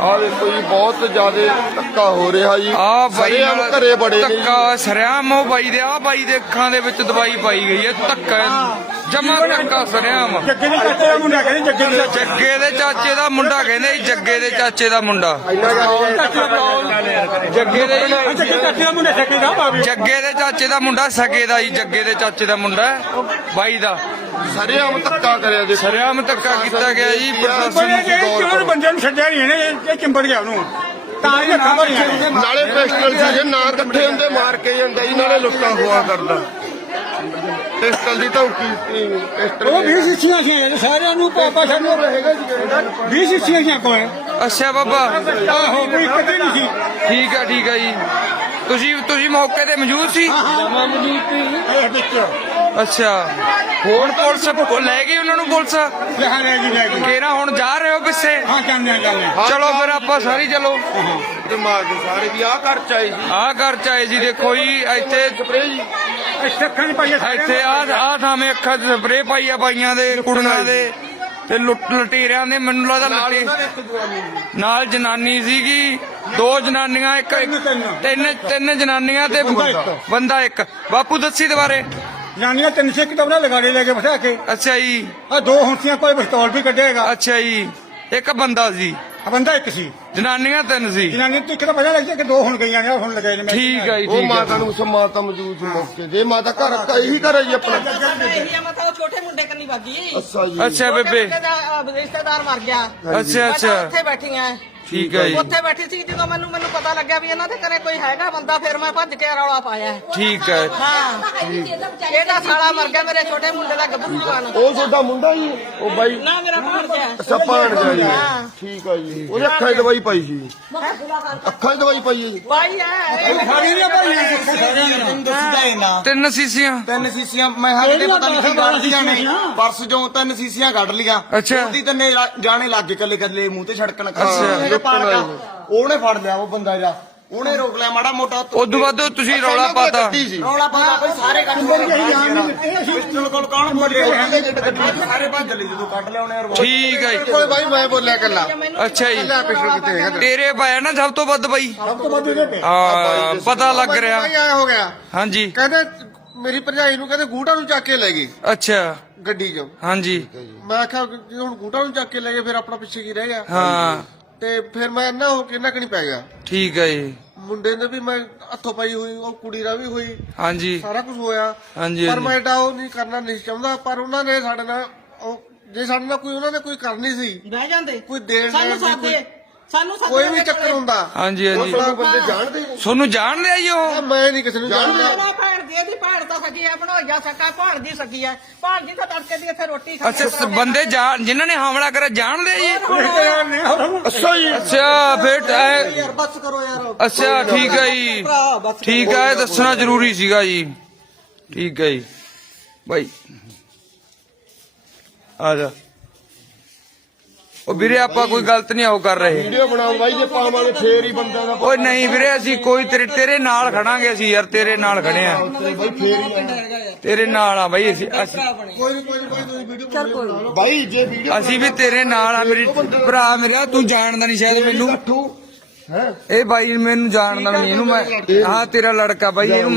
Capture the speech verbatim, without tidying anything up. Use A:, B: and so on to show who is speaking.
A: ਆ ਦੇਖੋ ਜੀ ਬਹੁਤ ਜ਼ਿਆਦਾ ਧੱਕਾ ਹੋ ਰਿਹਾ ਜੀ।
B: ਆ ਬਾਈ
A: ਘਰੇ ਬੜੇ ਨੇ
B: ਧੱਕਾ ਸਰਿਆਮ ਉਹ ਬਾਈ ਦੇ ਆ ਬਾਈ ਦੇ ਅੱਖਾਂ ਦੇ ਵਿੱਚ ਦਵਾਈ ਪਾਈ ਗਈ ਹੈ। ਧੱਕਾ ਜਮਾ ਧੱਕਾ ਸਰਿਆਮ।
C: ਜੱਗੇ ਦੇ ਚਾਚੇ ਦਾ ਮੁੰਡਾ ਕਹਿੰਦੇ ਜੱਗੇ ਦੇ
B: ਜੱਗੇ ਦੇ ਚਾਚੇ ਦਾ ਮੁੰਡਾ ਕਹਿੰਦੇ ਜੀ, ਜੱਗੇ ਦੇ ਚਾਚੇ ਦਾ ਮੁੰਡਾ ਜੱਗੇ ਦੇ
C: ਜੱਗੇ ਚਾਚੇ ਦਾ ਮੁੰਡਾ ਜੱਗੇ ਦਾ ਬਾਬੀ
B: ਜੱਗੇ ਦੇ ਚਾਚੇ ਦਾ ਮੁੰਡਾ ਸਕੇ ਦਾ ਜੀ, ਜੱਗੇ ਦੇ ਚਾਚੇ ਦਾ ਮੁੰਡਾ ਬਾਈ ਦਾ
A: ਸਰਿਆਮ ਧੱਕਾ ਕਰਿਆ ਜੀ।
B: ਸਰਿਆਮ ਧੱਕਾ ਕੀਤਾ ਗਿਆ ਜੀ ਪ੍ਰਸ਼ਾਸਨ
C: ਜਿਹੜੇ ਬੰਦੇ ਨੂੰ ਛੱਡਿਆ ਨਹੀਂ ਇਹਨੇ ਇਹ ਚਿੰਬੜ ਗਿਆ ਉਹਨੂੰ ਤਾਂ ਇਹ ਖਬਰ ਹੈ।
A: ਨਾਲੇ ਪਿਸਟਲ ਸੀ ਜੇ ਨਾ ਇਕੱਠੇ ਹੁੰਦੇ ਮਾਰ ਕੇ ਜਾਂਦਾ ਜੀ, ਨਾਲੇ ਲੁੱਟਾਂ ਖੋਆ ਕਰਦਾ। ਪਿਸਟਲ ਦੀ ਧੌਂਕੀ ਪਿਸਟਲ
C: ਉਹ ਵੀਹ ਸਿੱਖੀਆਂ ਸੀ ਸਾਰਿਆਂ ਨੂੰ ਪਾਪਾ ਸਾਨੂੰ ਵੀਹ ਸਿੱਖੀਆਂ ਸੀ ਕੋਲ।
B: ਅੱਛਾ ਬਾਬਾ
C: ਆਹੋ ਕੋਈ ਕਿਤੇ ਨਹੀਂ ਸੀ।
B: ਠੀਕ ਆ ਠੀਕ ਆ ਜੀ। ਤੁਸੀਂ ਤੁਸੀਂ ਮੌਕੇ ਤੇ ਮੌਜੂਦ ਸੀ?
C: ਇਹ ਵਿੱਚ
B: ਅੱਛਾ ਹੁਣ ਪੁਲਿਸ ਲੈ ਗਈ ਉਹਨਾਂ ਨੂੰ ਪੁਲਿਸ
C: ਲੈ ਲੈ ਜੀ ਲੈ ਗਈ।
B: ਕਿਹੜਾ ਹੁਣ ਜਾ ਰਹੇ ਹੋ ਪਿੱਛੇ?
C: ਹਾਂ ਜਾਂਦੇ ਆ ਜਾਂਦੇ ਆ।
B: ਚਲੋ ਫਿਰ ਆਪਾਂ ਸਾਰੀ ਚਲੋ
A: ਦਿਮਾਗ ਸਾਰੇ ਵੀ ਆਹ ਘਰ ਚ ਆਏ ਸੀ।
B: ਆਹ ਘਰ ਚ ਆਏ ਜੀ। ਦੇਖੋ ਜੀ ਇੱਥੇ
A: ਸਪਰੇ ਜੀ
C: ਇੱਥੇ ਅੱਖਾਂ ਨਹੀਂ ਪਾਈਆਂ
B: ਇੱਥੇ ਆਹ ਆਹ ਥਾਵੇਂ ਅੱਖਾਂ 'ਚ ਸਪਰੇ ਪਾਈ ਆ ਬਾਈਆਂ ਦੇ ਕੁੜੀਆਂ ਦੇ ਤੇ ਲੁੱਟ ਲਟੇਰਿਆਂ ਦੇ। ਮੈਨੂੰ ਲੱਗਦਾ ਲੁੱਟੇ ਨਾਲ ਜਨਾਨੀ ਸੀਗੀ, ਦੋ ਜਨਾਨੀਆਂ ਇੱਕ ਇੱਕ- ਤਿੰਨ ਤਿੰਨ ਜਨਾਨੀਆਂ ਤੇ ਬੰਦਾ ਇੱਕ। ਬਾਪੂ ਦੱਸੀ ਦੁਬਾਰੇ।
C: ਜਾਨੀਆਂ ਤਿੰਨ ਛੇ ਕਿਤਾਬਾਂ ਲਗਾੜੇ ਲੈ ਕੇ ਬਿਠਾ ਕੇ।
B: ਅੱਛਾ ਜੀ
C: ਆ ਦੋ ਹੁੰਸੀਆਂ ਕੋਈ ਪਿਸਤੌਲ ਵੀ ਕੱਢੇਗਾ।
B: ਅੱਛਾ ਜੀ ਇੱਕ ਬੰਦਾ ਸੀ,
C: ਆ ਬੰਦਾ ਇੱਕ ਸੀ,
B: ਜਨਾਨੀਆਂ ਤਿੰਨ ਸੀ।
C: ਜਨਾਨੀ ਤੋਂ ਇੱਕ ਤਾਂ ਪਤਾ ਲੱਗ ਗਿਆ ਕਿ ਦੋ ਹੁਣ ਗਈਆਂ ਨੇ ਹੁਣ ਲਗਾਏ ਨੇ।
B: ਠੀਕ ਆ ਜੀ
A: ਉਹ
B: ਠੀਕ ਆ।
A: ਮਾਤਾ ਨੂੰ ਮਾਤਾ ਮੌਜੂਦ ਸੀ ਮੌਕੇ ਜੇ ਮਾਤਾ ਘਰ ਇਹੀ ਘਰ ਹੈ ਜੀ ਆਪਣਾ।
D: ਉਹ ਛੋਟੇ ਮੁੰਡੇ ਕੰਨੀ ਬਾਗੀ
A: ਅੱਛਾ ਜੀ
B: ਅੱਛਾ ਬੇਬੇ
D: ਰਿਸ਼ਤੇਦਾਰ ਮਰ ਗਿਆ।
B: ਅੱਛਾ ਅੱਛਾ
D: ਉੱਥੇ ਬੈਠੀਆਂ
B: ਠੀਕ ਆ ਜੀ
D: ਉੱਥੇ ਬੈਠੀ ਸੀ। ਜਦੋਂ ਮੈਨੂੰ ਮੈਨੂੰ ਪਤਾ ਲੱਗਿਆ ਵੀ ਇਹਨਾਂ ਦੇ ਘਰੇ ਕੋਈ ਹੈਗਾ ਬੰਦਾ, ਫਿਰ ਮੈਂ ਭੱਜ ਕੇ ਰੌਲਾ ਪਾਇਆ।
B: ਠੀਕ ਹੈ
D: ਹਾਂ ਇਹਦਾ ਸਾਲਾ ਮਰ ਗਿਆ, ਮੇਰੇ ਛੋਟੇ ਮੁੰਡੇ ਦਾ ਗੱਭਰੂ ਜਵਾਨ।
A: ਉਹ ਤੁਹਾਡਾ ਮੁੰਡਾ ਜੀ ਉਹ ਬਾਈ
D: ਨਾ ਮੇਰਾ ਭਾਣ ਗਿਆ।
A: ਅੱਛਾ ਭਾਣਜਾ ਜੀ। ਠੀਕ ਆ ਜੀ। ਉਹਦੇ ਅੱਖਾਂ 'ਚ ਦਵਾਈ ਪਾਈ ਸੀ। ਅੱਖਾਂ 'ਚ ਦਵਾਈ ਪਾਈ ਹੈ ਜੀ।
D: ਬਾਈ ਹੈ
C: ਸਾਰੀਆਂ ਭਾਈਆਂ
B: ਤਿੰਨ ਸੀਸੀਆਂ।
E: ਤਿੰਨ ਸੀਸੀਆਂ ਮੈਂ ਹਾਂ ਕਿਤੇ ਪਤਾ ਨਹੀਂ ਕੀ ਕੱਢਦੀਆਂ ਨੇ। ਪਰਸ ਜੋ ਤਿੰਨ ਸੀਸੀਆਂ ਕੱਢ ਲੀਆਂ।
B: ਅੱਛਾ।
E: ਉਹਦੀ ਤਿੰਨੇ ਜਾਣੇ ਲੱਗ ਕੇ ਕੱਲੇ ਕੱਲੇ ਮੂੰਹ ਤੇ ਛੜਕਣ।
B: ਅੱਛਾ।
E: ਉਹਨੇ ਫੜ ਲਿਆ ਉਹ ਬੰਦਾ ਜਾ, ਉਹਨੇ ਰੋਕ ਲਿਆ ਮਾੜਾ ਮੋਟਾ।
B: ਉਦੋਂ ਬਾਅਦ ਤੁਸੀਂ ਰੌਲਾ ਪਾਤਾ।
E: ਰੌਲਾ ਪਾਉਂਦਾ ਕੋਈ ਸਾਰੇ ਕੱਢ ਪਿਸਟਲ ਕੋਲ ਕੌਣ ਬੋਲੇ ਸਾਰੇ ਭੱਜ ਲਈ ਜਦੋਂ ਕੱਢ ਲਿਆ ਉਹਨੇ।
B: ਠੀਕ ਹੈ ਜੀ।
A: ਕੋਈ ਬਾਈ ਮੈਂ ਬੋਲਿਆ ਕੱਲਾ।
B: ਅੱਛਾ ਜੀ
A: ਪਿਸਟਲ ਕਿੱਥੇ ਹੈਗਾ?
B: ਤੇਰੇ ਪਾਇਆ ਨਾ ਸਭ ਤੋਂ ਵੱਧ ਬਾਈ।
C: ਸਭ ਤੋਂ ਵੱਧ ਇਹਦੇ ਤੇ
B: ਹਾਂ ਪਤਾ ਲੱਗ ਰਿਹਾ।
A: ਆਇਆ ਹੋ ਗਿਆ
B: ਹਾਂਜੀ
A: ਕਹਿੰਦੇ ਮੇਰੀ ਭਰਜਾਈ ਨੂੰ ਕਹਿੰਦੇ ਗੂਟਾ ਨੂੰ ਚੱਕ ਕੇ ਲੈ ਗਈ
B: ਅੱਛਾ
A: ਗੱਡੀ 'ਚ।
B: ਹਾਂਜੀ
A: ਮੈਂ ਆਖਿਆ ਜੇ ਹੁਣ ਗੂਟਾ ਨੂੰ ਚੱਕ ਕੇ ਲੈ ਗਏ ਫਿਰ ਆਪਣਾ ਪਿੱਛੇ ਕੀ ਰਹਿ ਗਿਆ।
B: ਹਾਂ
A: ਤੇ ਫਿਰ ਮੈਂ ਨਾ ਹੋ ਕੇ ਨਕਣੀ ਪੈ ਗਿਆ।
B: ਠੀਕ ਹੈ ਜੀ।
A: ਮੁੰਡੇ ਨੇ ਵੀ ਮੈਂ ਹੱਥੋਂ ਪਾਈ ਹੋਈ, ਉਹ ਕੁੜੀ ਦਾ ਵੀ ਹੋਈ,
B: ਹਾਂਜੀ
A: ਸਾਰਾ ਕੁਝ ਹੋਇਆ।
B: ਹਾਂਜੀ
A: ਪਰ ਮੈਂ ਏਡਾ ਉਹ ਨਹੀਂ ਕਰਨਾ ਨਹੀਂ ਚਾਹੁੰਦਾ। ਪਰ ਉਹਨਾਂ ਨੇ ਸਾਡੇ ਨਾਲ ਉਹ ਜੇ ਸਾਡੇ ਨਾਲ ਕੋਈ ਉਹਨਾਂ ਨੇ ਕੋਈ ਕਰਨੀ ਸੀ
D: ਬਹਿ ਜਾਂਦੇ
A: ਕੋਈ ਦੇਣ
D: ਸਾਨੂੰ
A: ਲੈਣ ਦੀ
D: ਸਾਦੇ ਸਾਨੂੰ ਸਾਦੇ
A: ਕੋਈ ਵੀ ਚੱਕਰ ਹੁੰਦਾ।
B: ਹਾਂਜੀ ਹਾਂਜੀ
A: ਉਹ ਬੰਦੇ ਜਾਣਦੇ ਹੀ
B: ਤੁਹਾਨੂੰ ਜਾਣਦੇ ਆ ਜੀ ਉਹ?
A: ਨਹੀਂ। ਮੈਂ ਨਹੀਂ ਕਿਸੇ ਨੂੰ ਜਾਣਦਾ।
D: ਨਾ ਭੈਣ ਦੀ ਇਹਦੀ ਭੈਣ ਤਾਂ ਸਕੀ ਹੈ, ਬਣਾਈਆ ਸਕਾ ਭਾਣ ਦੀ ਸਕੀ ਹੈ। ਭਾਣ ਜੀ ਤਾਂ ਤੜਕੇ ਦੀ ਇੱਥੇ ਰੋਟੀ ਖਾ
B: ਅੱਛਾ ਸ- ਬੰਦੇ ਜਾਣ ਜਿਨ੍ਹਾਂ ਨੇ ਹਮਲਾ ਕਰਿਆ ਜਾਣਦੇ ਆ ਜੀ?
A: ਅੱਛਾ ਜੀ।
B: ਅੱਛਾ ਫਿਰ ਇਹ-
E: ਯਾਰ ਬਸ ਕਰੋ ਯਾਰ।
B: ਅੱਛਾ ਠੀਕ ਹੈ ਜੀ ਠੀਕ ਹੈ। ਇਹ ਦੱਸਣਾ ਜ਼ਰੂਰੀ ਸੀਗਾ ਜੀ। ਠੀਕ ਹੈ ਜੀ ਬਾਈ ਆ ਜਾ। ਉਹ ਵੀਰੇ ਆਪਾਂ ਕੋਈ ਗਲਤ ਨਹੀਂ ਉਹ ਕਰ ਰਹੇ।
A: ਵੀਡੀਓ ਬਣਾਓ ਬਾਈ ਜੇ ਪਾਵਾਂਗੇ ਫੇਰ ਹੀ ਬੰਦਾ ਦਾ
B: ਓਏ ਨਹੀਂ ਵੀਰੇ ਅਸੀਂ ਕੋਈ ਤੇਰੇ ਤੇਰੇ ਨਾਲ ਖੜਾਂਗੇ। ਅਸੀਂ ਯਾਰ ਤੇਰੇ ਨਾਲ ਖੜੇ ਆ,
A: ਬਾਈ ਫੇਰ ਹੀ
B: ਤੇਰੇ ਨਾਲ ਆ ਬਾਈ। ਅਸੀਂ ਅਸੀਂ
A: ਕੋਈ ਨਹੀਂ ਕੋਈ ਨਹੀਂ ਬਾਈ ਤੁਸੀਂ ਵੀਡੀਓ ਬਾਈ ਜੇ ਵੀਡੀਓ
B: ਅਸੀਂ ਵੀ ਤੇਰੇ ਨਾਲ ਆ। ਮੇਰੀ ਭਰਾ ਮੇਰਾ ਤੂੰ ਜਾਣਦਾ ਨਹੀਂ ਸ਼ਾਇਦ ਮੈਨੂੰ।
A: ਹੈ
B: ਇਹ ਬਾਈ ਮੈਨੂੰ ਜਾਣਦਾ ਨਹੀਂ। ਇਹਨੂੰ ਮੈਂ ਹਾਂ ਤੇਰਾ ਲੜਕਾ ਬਾਈ ਇਹਨੂੰ